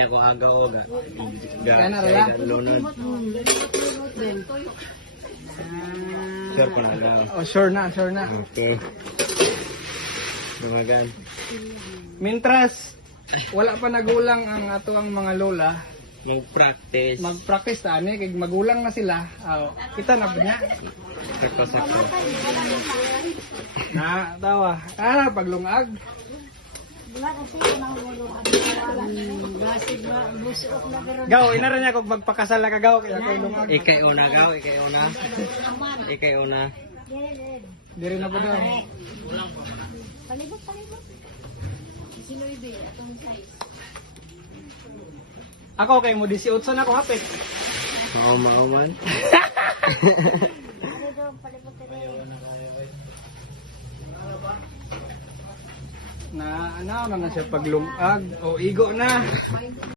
Ako aga o Kana rala? lunod. Sure ko na lang. Oh, sure na, sure na. Okay. Lumagan. Mintras, wala pa nagulang ang ato ang mga lola. Yung practice. Mag-practice ta ani kay magulang na sila. Kita na ba niya? Sakto-sakto. Na tawa. Paglungag. Gaw, ina rin niya kung magpakasal ka gaw kaya kay lungag. Ikay una gaw, ikay una. Ikay una. Diri na po daw. Palibot. Sinuibi, atong size. Ako kay mo 18 na ako hapit. Oo, mauman. Palibot Na ano na siya paglungag o igo na.